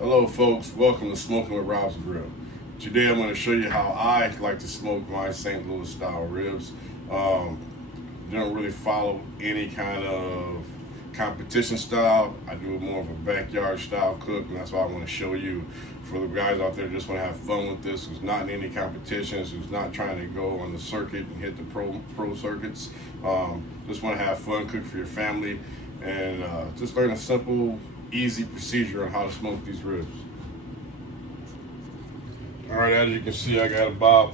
Hello folks, welcome to Smoking with RobsGrill. Today I'm going to show you how I like to smoke my St. Louis style ribs. Don't really follow any kind of competition style. I do more of a backyard style cook, and that's why I want to show you. For the guys out there who just want to have fun with this, who's not in any competitions, who's not trying to go on the circuit and hit the pro circuits, just want to have fun, cook for your family, and just learn a simple, easy procedure on how to smoke these ribs. All right, as you can see, I got about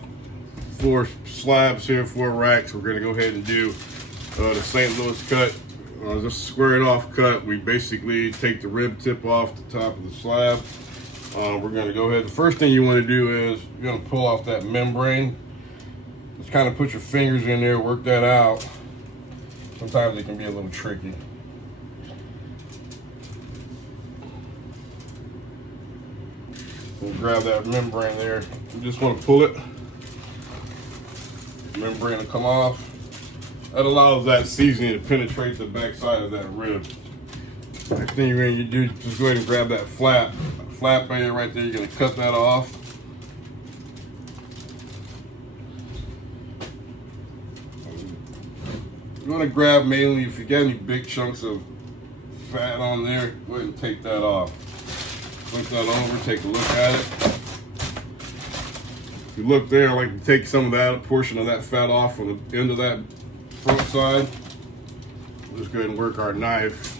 4 slabs here, 4 racks. We're gonna go ahead and do the St. Louis cut. Just square it off cut. We basically take the rib tip off the top of the slab. We're gonna go ahead. The first thing you wanna do is you're gonna pull off that membrane. Just kind of put your fingers in there, work that out. Sometimes it can be a little tricky. We'll grab that membrane there. You just want to pull it. The membrane will come off. That allows that seasoning to penetrate the backside of that rib. Next thing you're going to do, just go ahead and grab that flap area right there. You're going to cut that off. You want to grab mainly, if you got any big chunks of fat on there, go ahead and take that off. Flip that over, take a look at it. If you look there, I like to take some of that, a portion of that fat off from the end of that front side. We'll just go ahead and work our knife.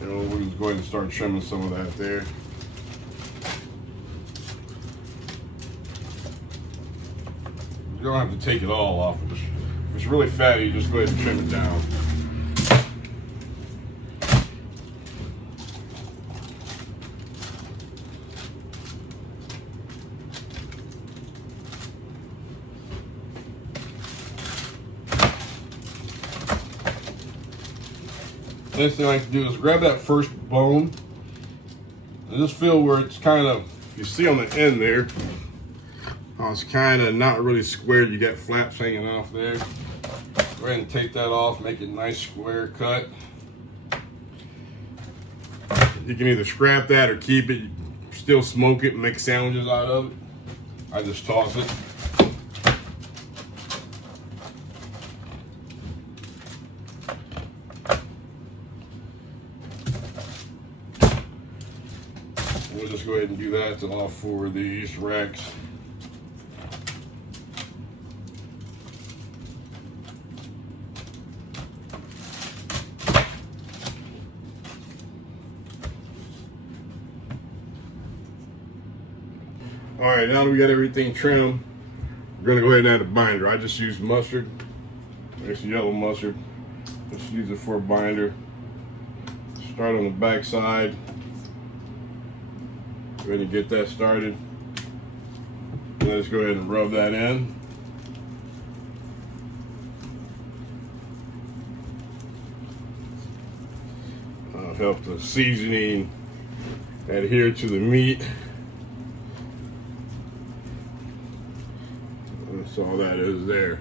We'll just go ahead and start trimming some of that there. You don't have to take it all off. If it's really fatty, just go ahead and trim it down. Next thing I like to do is grab that first bone and just feel where it's kind of, you see on the end there, it's kind of not really squared. You got flaps hanging off there. Go ahead and take that off, make it a nice square cut. You can either scrap that or keep it, still smoke it and make sandwiches out of it. I just toss it. We'll just go ahead and do that to all 4 of these racks. All right, now that we got everything trimmed, we're gonna go ahead and add a binder. I just use mustard. There's yellow mustard. Let's use it for a binder. Start on the back side. Go ahead and get that started. Let's go ahead and rub that in. Help the seasoning adhere to the meat. That's all that is there.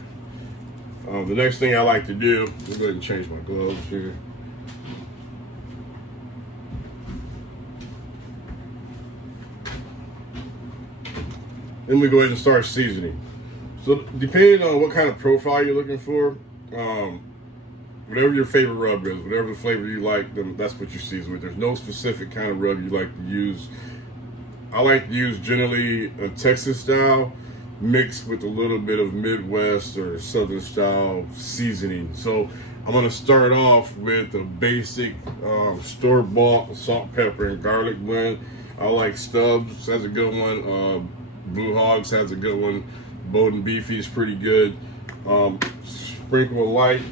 The next thing I like to do, I'll go ahead and change my gloves here. Then we go ahead and start seasoning. So depending on what kind of profile you're looking for, whatever your favorite rub is, whatever the flavor you like, then that's what you season with. There's no specific kind of rub you like to use. I like to use generally a Texas style mixed with a little bit of Midwest or Southern style seasoning. So I'm gonna start off with a basic store-bought salt, pepper, and garlic blend. I like Stubbs, has a good one. Blue Hogs has a good one. Bowden Beefy is pretty good. Sprinkle light,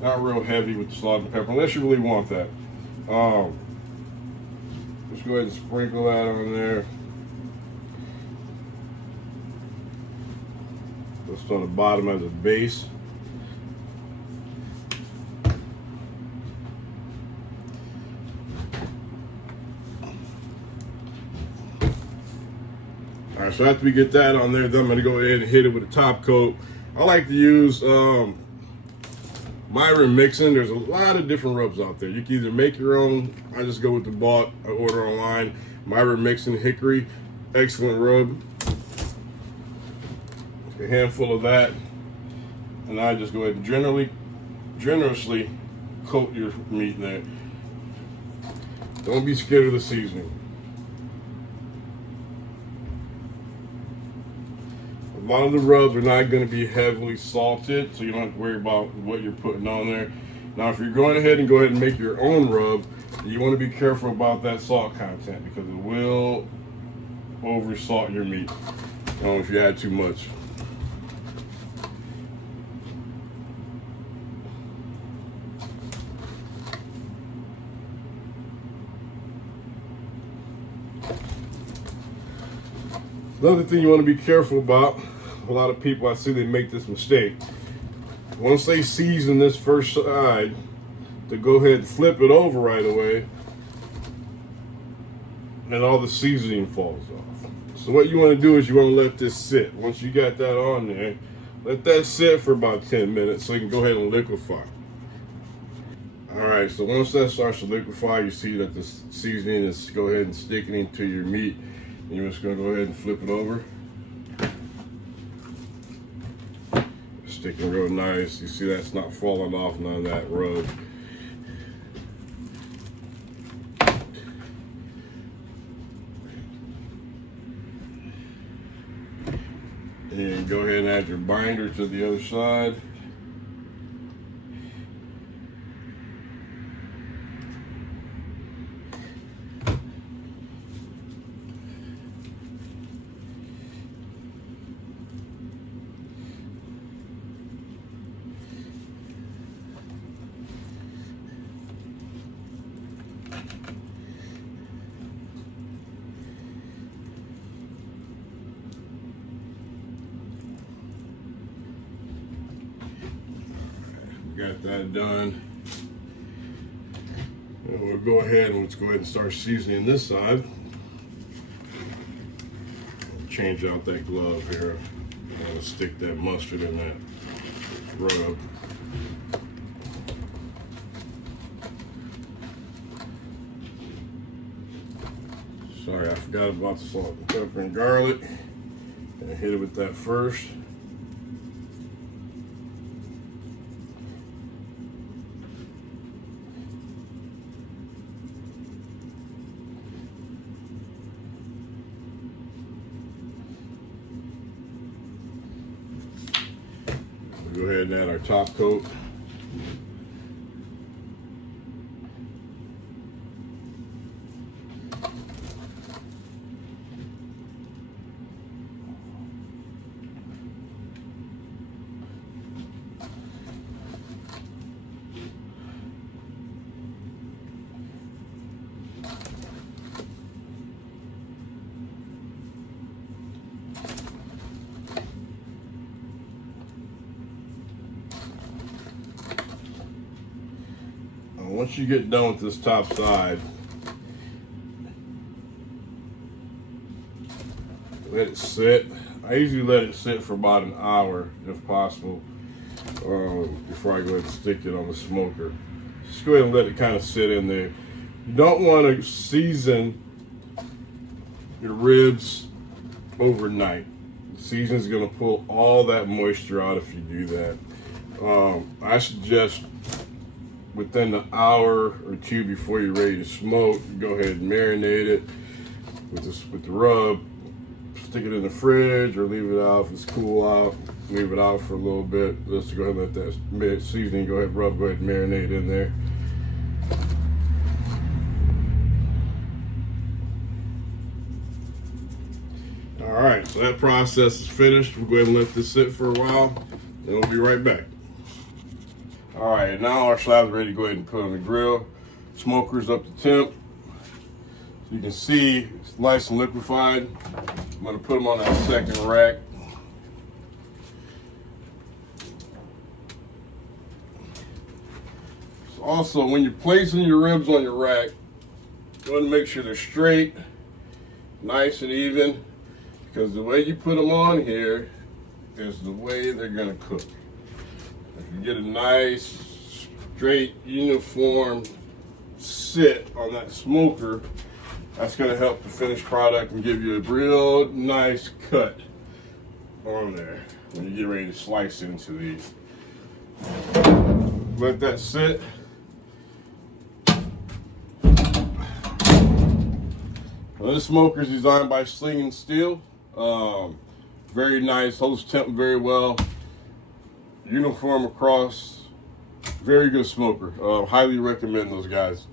not real heavy with the salt and pepper, unless you really want that. Just go ahead and sprinkle that on there. Just on the bottom as a base. All right, so after we get that on there, then I'm gonna go ahead and hit it with a top coat. I like to use Myron mixing. There's a lot of different rubs out there. You can either make your own. I just go with the bought. I order online. Myron mixing hickory, excellent rub. A handful of that, and I just go ahead and generously coat your meat in there. Don't be scared of the seasoning. A lot of the rubs are not going to be heavily salted, so you don't have to worry about what you're putting on there. Now, if you're going ahead and make your own rub, you want to be careful about that salt content because it will over salt your meat if you add too much. Another thing you want to be careful about, a lot of people I see they make this mistake. Once they season this first side, to go ahead and flip it over right away, and all the seasoning falls off. So what you want to do is you want to let this sit. Once you got that on there, let that sit for about 10 minutes so you can go ahead and liquefy. Alright, so once that starts to liquefy, you see that the seasoning is go ahead and sticking into your meat. You're just going to go ahead and flip it over. Sticking real nice. You see that's not falling off, none of that rub. And go ahead and add your binder to the other side. Got that done. And we'll go ahead and start seasoning this side. Change out that glove here. I'm gonna stick that mustard in that rub. Sorry, I forgot about the salt and pepper and garlic. And hit it with that first. Go ahead and add our top coat. Once you get done with this top side, let it sit. I usually let it sit for about an hour, if possible, before I go ahead and stick it on the smoker. Just go ahead and let it kind of sit in there. You don't want to season your ribs overnight. The season's going to pull all that moisture out if you do that. I suggest within the hour or two before you're ready to smoke, go ahead and marinate it with the rub. Stick it in the fridge or leave it out if it's cool out. Leave it out for a little bit. Let's go ahead and let that seasoning go ahead and marinate in there. All right, so that process is finished. We'll go ahead and let this sit for a while, and we'll be right back. All right, now our slab's ready to go ahead and put on the grill. Smoker's up to temp. So you can see it's nice and liquefied. I'm gonna put them on that second rack. So also, when you're placing your ribs on your rack, you want to make sure they're straight, nice and even, because the way you put them on here is the way they're gonna cook. If you get a nice straight, uniform sit on that smoker, that's going to help the finished product and give you a real nice cut on there when you get ready to slice into these. Let that sit. Well, this smoker is designed by Sling & Steel. Very nice, holds temp very well. Uniform across, very good smoker. Highly recommend those guys.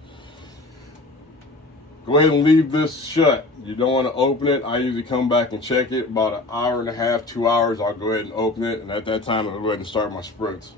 Go ahead and leave this shut. You don't want to open it. I usually come back and check it. About an hour and a half, 2 hours, I'll go ahead and open it. And at that time, I'll go ahead and start my spritz.